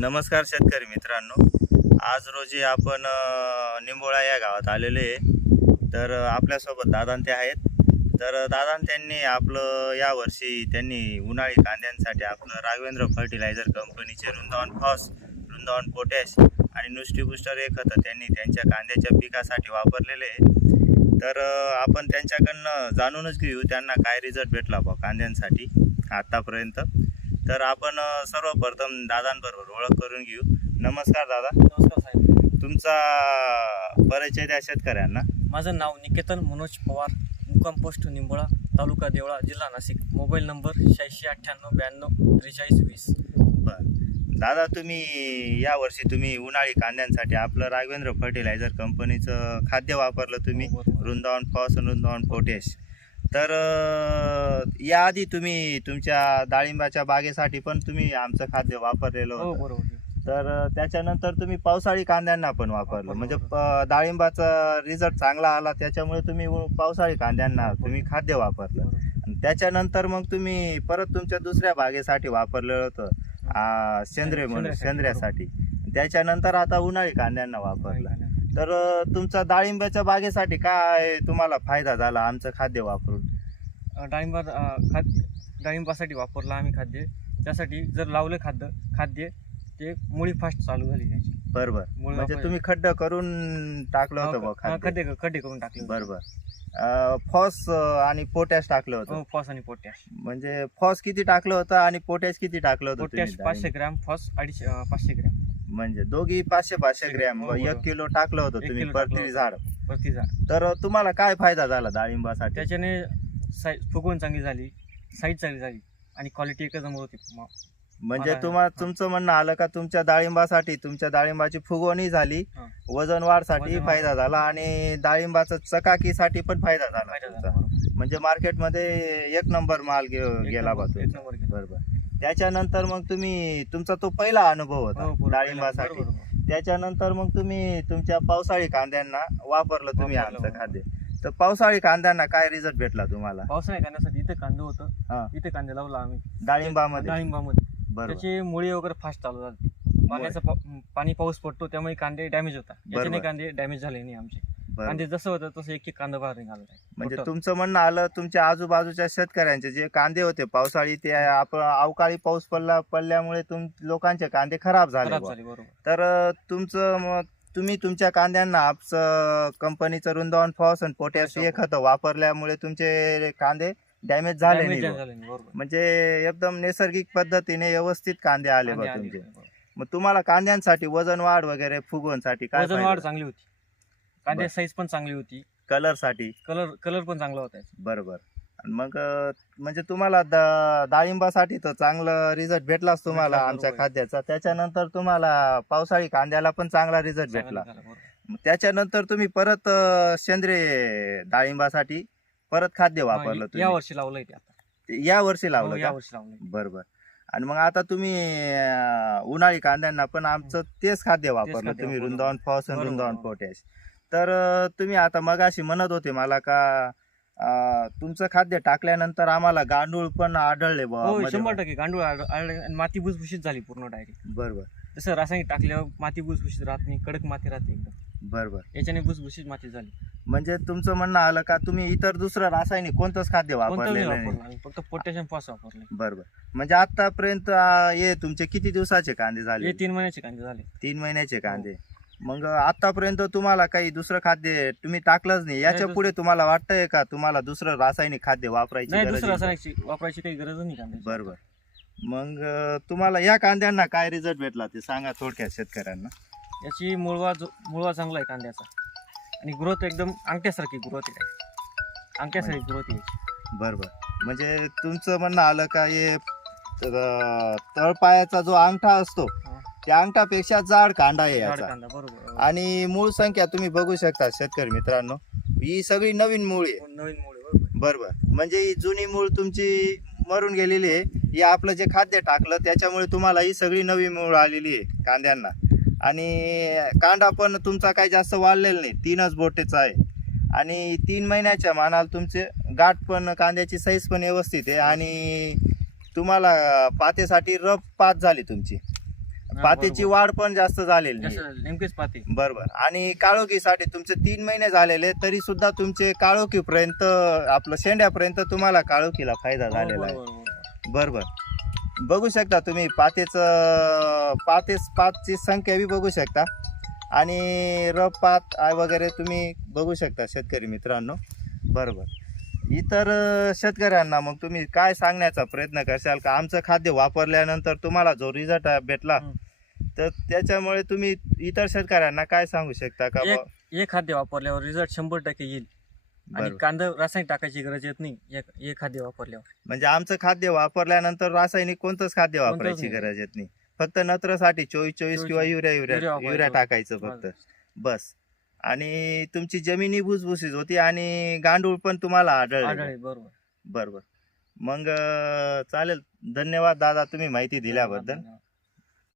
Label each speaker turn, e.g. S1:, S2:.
S1: नमस्कार शेतकरी मित्रांनो. आज रोजी आपण निंबोळा या गावात आलेले आहे. तर आपल्यासोबत दादान ते आहेत. तर दादांत्यांनी आपलं यावर्षी त्यांनी उन्हाळी कांद्यांसाठी आपलं राघवेंद्र फर्टिलायझर कंपनीचे वृंदावन फॉस वृंदावन पोटॅश आणि नुसटी बुस्टर हे खतं त्यांनी त्यांच्या कांद्याच्या पिकासाठी वापरलेले आहे. तर आपण त्यांच्याकडनं जाणूनच घेऊ त्यांना काय रिझल्ट भेटला बा कांद्यांसाठी आत्तापर्यंत तर आपण सर्वप्रथम दादांबरोबर ओळख करून घेऊ. नमस्कार दादा.
S2: नमस्कार साहेब.
S1: तुमचा परिचय द्या शेतकऱ्यांना.
S2: माझं नाव निकेतन मनोज पवार मुक्काम पोस्ट निंबोळा तालुका देवळा जिल्हा नाशिक. मोबाईल नंबर शहाऐंशी अठ्ठ्याण्णव ब्याण्णव त्रेचाळीस वीस.
S1: बर. दादा तुम्ही यावर्षी तुम्ही उन्हाळी कांद्यांसाठी आपलं राघवेंद्र फर्टिलायझर कंपनीचं खाद्य वापरलं तुम्ही.
S2: हो.
S1: Vrindavan phos Vrindavan potash. तर अ, याआधी तुम्ही तुमच्या डाळिंबाच्या बागेसाठी पण तुम्ही आमचं खाद्य वापरलेलं
S2: हो
S1: होतं.
S2: बरोबर
S1: तर त्याच्यानंतर तुम्ही पावसाळी कांद्यांना पण वापरलं. म्हणजे प- डाळिंबाचा रिझल्ट चांगला आला त्याच्यामुळे तुम्ही उ- पावसाळी कांद्यांना तुम्ही खाद्य वापरलं. आणि त्याच्यानंतर मग तुम्ही परत तुमच्या दुसऱ्या बागेसाठी वापरलेलं होतं आ, सेंद्रिय म्हणून
S2: सेंद्रियासाठी,
S1: सेंद्रियासाठी. त्याच्यानंतर आता उन्हाळी कांद्यांना वापरलं. तर तुमचा डाळिंबाच्या बागेसाठी काय तुम्हाला फायदा झाला आमचं खाद्य वापरून.
S2: डाळिंबा खाद्य डाळिंबासाठी वापरलं आम्ही खाद्य. त्यासाठी जर लावलं खाद्य खाद्य ते मुळी फास्ट चालू झाली त्याची.
S1: बरोबर.
S2: मुळी
S1: म्हणजे तुम्ही खड्ड करून टाकलं होतं
S2: खड्डे खड्डे करून टाकले.
S1: बरोबर. फॉस आणि पोटॅश टाकलं होतं.
S2: हो फॉस आणि पोटॅश.
S1: म्हणजे फॉस किती टाकलं होतं आणि पोटॅश किती टाकलं होतं
S2: पोटॅश पाचशे? ग्रॅम फॉस अडीचशे पाचशे ग्रॅम.
S1: म्हणजे दोघी पाचशे पाचशे ग्रॅम. एक किलो टाकलं होतं तुम्ही
S2: किलो टाकलं
S1: प्रति
S2: होतं.
S1: झाड
S2: प्रति झाड
S1: तर तुम्हाला काय फायदा झाला डाळिंबासाठी
S2: त्याच्याने साईज फुगवण चांगली झाली साईज चांगली झाली आणि क्वालिटी एकच नंबर होती म-
S1: म्हणजे
S2: मला-
S1: तुम्हाला
S2: हा.
S1: तुमचं म्हणणं आलं का तुमच्या डाळिंबासाठी तुमच्या डाळिंबाची फुगवणी झाली
S2: हा.
S1: वजन वाढसाठी
S2: वजन
S1: फायदा झाला आणि डाळिंबाचं चकाकीसाठी पण फायदा झाला
S2: फायदा झाला,
S1: तुमचा
S2: बरोबर.
S1: म्हणजे मार्केटमध्ये एक नंबर माल गे-
S2: एक
S1: गेला बा
S2: नंबर- एक
S1: तुमचा
S2: नंबर गेला.
S1: बरोबर त्याच्यानंतर मग तुम्ही तुमचा तो पहिला अनुभव
S2: हो,
S1: होता
S2: बरोबर.
S1: डाळिंबासाठी.
S2: बरोबर.
S1: त्याच्यानंतर मग तुम्ही तुमच्या पावसाळी कांद्यांना वापरलं तुम्ही
S2: वापरलं,
S1: आमचं
S2: वापरलं.
S1: खाद्य. तर पावसाळी कांद्यांना काय रिझल्ट भेटला तुम्हाला?
S2: पावसाळ्या कांद्यासाठी इथे कांदे
S1: हा.
S2: होतं इथे कांदे लावला आम्ही.
S1: डाळिंबामध्ये?
S2: डाळिंबामध्ये.
S1: बरोबर.
S2: त्याची मुळी वगैरे फास्ट चालू झाली. पाण्याचा पा- पाणी पाऊस पडतो त्यामुळे कांदे डॅमेज होता याच्याने
S1: बरोबर.
S2: कांदे डॅमेज झाले नाही आमचे. कांदे जसं होतं तसं एक एक कांदा बाहेर निघाला आहे.
S1: म्हणजे. तुमचं म्हणणं आलं तुमच्या आजूबाजूच्या शेतकऱ्यांचे जे कांदे होते पावसाळी ते आपण अवकाळी पाऊस पडला पडल्यामुळे तुम लोकांचे कांदे खराब झाले
S2: खराब
S1: बुवा.
S2: झाले बरोबर
S1: तर अं, तुमचं तुम्ही तुमच्या कांद्यांना आपचं कंपनीचं वृंदावन फॉस आणि पोटॅश हे खतं वापरल्यामुळे तुमचे कांदे डॅमेज झाले नाही
S2: Damage
S1: बुवा.
S2: झाले नाही, बरोबर
S1: म्हणजे एकदम नैसर्गिक पद्धतीने व्यवस्थित कांदे आले
S2: कांदे
S1: बा
S2: आले
S1: तुमचे
S2: नाही, बरोबर.
S1: मग तुम्हाला कांद्यांसाठी वजन वाढ वगैरे फुगवणसाठी काय
S2: वजन वाढ चांगली होती कांदे
S1: बरं.
S2: साईज पण चांगली होती
S1: कलरसाठी
S2: कलर कलर पण चांगला होता.
S1: बरोबर आणि मग म्हणजे तुम्हाला दा- डाळिंबासाठी तर चांगलं रिझल्ट भेटलाच तुम्हाला
S2: भेटला,
S1: आमच्या
S2: बरोबर.
S1: खाद्याचा त्याच्यानंतर तुम्हाला पावसाळी कांद्याला पण चांगला रिझल्ट
S2: चांगला
S1: भेटला
S2: झाला, बरोबर.
S1: मग त्याच्यानंतर तुम्ही परत अं, सेंद्रिय डाळिंबासाठी परत खाद्य वापरलं
S2: या
S1: तुम्ही
S2: वर्षी लावलंय ते आता
S1: ते या वर्षी
S2: हो,
S1: लावलं
S2: या
S1: का
S2: वर्षी लावलंय
S1: बरोबर आणि मग आता तुम्ही अं, उन्हाळी कांद्यांना पण आमचं तेच खाद्य वापरलं
S2: खाद्य
S1: तुम्ही
S2: वापरलं.
S1: वृंदावन फॉस आणि
S2: बरोबर,
S1: वृंदावन
S2: बरोबर.
S1: पोटॅश तर तुम्ही आता मगाशी म्हणत होते मला का अं, तुमचं खाद्य टाकल्यानंतर आम्हाला गांडूळ पण आढळले बुवा
S2: हो
S1: मध्ये.
S2: शंभर टक्के गांडूळ आढ- आढळले आणि माती भुसभुशीत झाली पूर्ण डायरेक्ट
S1: बरोबर.
S2: जसं रासायनिक टाकल्यावर माती भुसभुशीत राहत नाही कडक माती राहते एकदम.
S1: बरोबर.
S2: याच्याने भुसभुशीत माती झाली.
S1: म्हणजे तुमचं म्हणणं आलं का तुम्ही इतर दुसरं रासायनिक कोणतंच खाद्य
S2: कोणतं नाही
S1: वापरलेलं नाही
S2: वापरलं आम्ही फक्त पोटॅशियम फॉस वापरले.
S1: बरोबर. म्हणजे आतापर्यंत हे तुमचे किती दिवसाचे कांदे झाले?
S2: हे तीन महिन्याचे कांदे झाले.
S1: तीन महिन्याचे. कांदे. मग आतापर्यंत तुम्हाला काही दुसरं खाद्य तुम्ही टाकलंच नाही. याच्यापुढे तुम्हाला वाटतंय का तुम्हाला दुसरं रासायनिक खाद्य वापरायची
S2: नाही
S1: गरज
S2: दुसरं
S1: आहे?
S2: रासायनिकची वापरायची काही गरज नाही कांद्याची.
S1: बरोबर. मग अं, तुम्हाला या कांद्यांना काय रिझल्ट भेटला ते सांगा थोडक्यात शेतकऱ्यांना.
S2: याची मुळवा जो मुळवा चांगला आहे कांद्याचा. आणि ग्रोथ एकदम अंगठ्यासारखी ग्रोथ आहे. अंगठ्यासारखी ग्रोथ आहे.
S1: बरोबर. म्हणजे तुमचं म्हणणं आलं का हे तळपायाचा जो अंगठा असतो. त्या अंगठापेक्षा जाड कांदा आहे याचा.
S2: कांदा बरोबर
S1: आणि मूळ संख्या तुम्ही बघू शकता शेतकरी मित्रांनो. ही सगळी नवीन मूळ आहे.
S2: नवीन मुळे बरोबर.
S1: बरोबर. म्हणजे ही जुनी मूळ तुमची मरून गेलेली आहे. ही आपलं जे खाद्य टाकलं त्याच्यामुळे तुम्हाला ही सगळी नवी मूळ आलेली आहे कांद्यांना. आणि कांदा पण तुमचा काही जास्त वाढलेला नाही. तीनच बोटेचा आहे. आणि तीन महिन्याच्या मानाला तुमचे गाठ पण कांद्याची साईज पण व्यवस्थित आहे. आणि तुम्हाला पातेसाठी रफ पात झाली तुमची.
S2: हा,
S1: पातीची. वाढ पण जास्त झालेली नाही
S2: नेमकेच पाती.
S1: बरोबर. आणि काळोखीसाठी तुमचे तीन महिने झालेले तरी सुद्धा तुमचे काळोखीपर्यंत आपलं शेंड्यापर्यंत तुम्हाला काळोखीला फायदा
S2: हो,
S1: झालेला आहे.
S2: बरोबर, बरोबर.
S1: बरोबर. बघू शकता तुम्ही पातेच पातेच पातची संख्या बी बघू शकता. आणि रब पात आय वगैरे तुम्ही बघू शकता शेतकरी मित्रांनो. बरोबर. इतर शेतकऱ्यांना मग तुम्ही काय सांगण्याचा प्रयत्न करशाल का आमचं खाद्य वापरल्यानंतर तुम्हाला जो रिझल्ट भेटला. तर त्याच्यामुळे तुम्ही इतर शेतकऱ्यांना काय सांगू शकता का
S2: एक-? हे खाद्य वापरल्यावर रिझल्ट शंभर टक्के येईल आणि
S1: बरोबर.
S2: कांदा रासायनिक टाकायची गरज येत नाही एक हे खाद्य वापरल्यावर
S1: म्हणजे आमचं खाद्य वापरल्यानंतर रासायनिक कोणतंच खाद्य
S2: कोणतंच
S1: वापरायची
S2: नाही.
S1: गरज येत नाही फक्त नत्रसाठी चोवीस चोवीस
S2: चोवीस-
S1: किंवा युरिया
S2: युरिया
S1: युरिया
S2: वापरायचं.
S1: युरिया टाकायचं फक्त बस आणि तुमची जमिनी भुसभुशीत होती आणि गांडूळ पण तुम्हाला आढळले.
S2: आढळे बरोबर.
S1: बरोबर. मग अं, चालेल. धन्यवाद दादा तुम्ही माहिती दिल्याबद्दल.
S2: धन्यवाद.